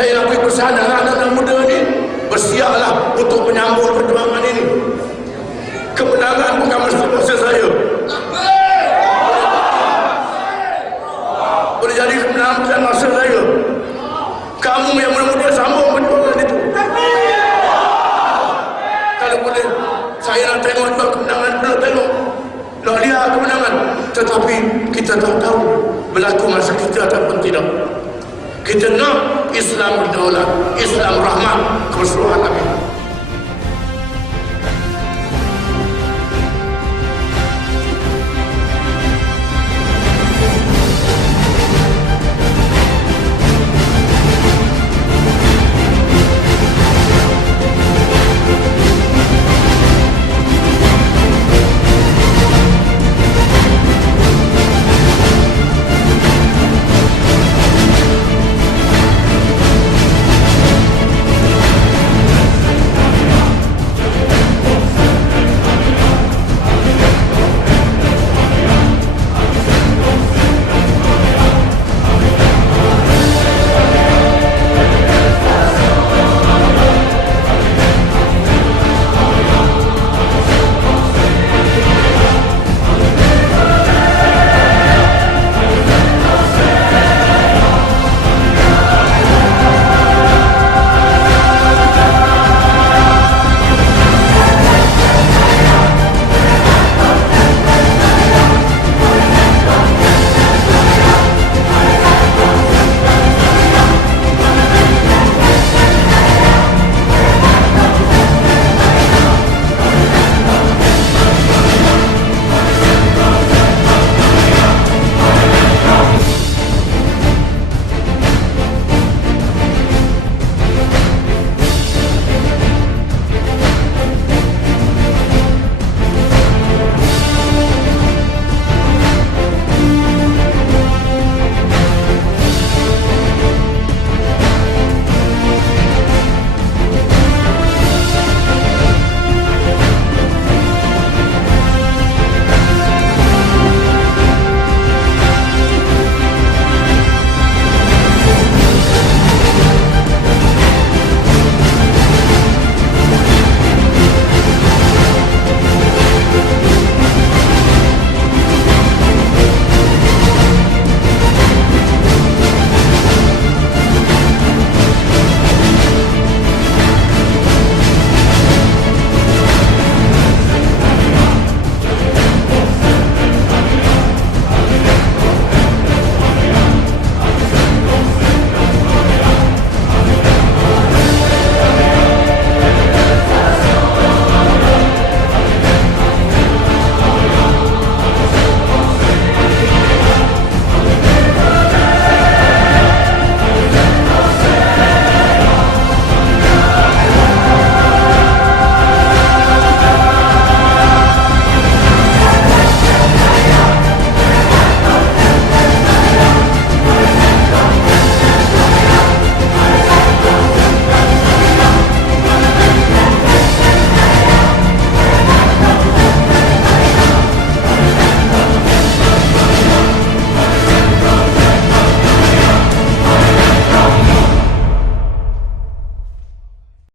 Saya nak beri pesan anak-anak muda ni, bersiaplah untuk menyambut perjuangan ini. Kemenangan bukan masa saya. Boleh jadi kemenangan bukan masa saya. Kamu yang muda-muda sambung perjuangan itu. Kalau boleh, saya nak tengok juga kemenangan, nak tengok, nak lihat kemenangan. Tetapi kita tak tahu berlaku masa kita ataupun tidak. Kita nak Islam berdaulat, Islam rahmat, keseluruhan.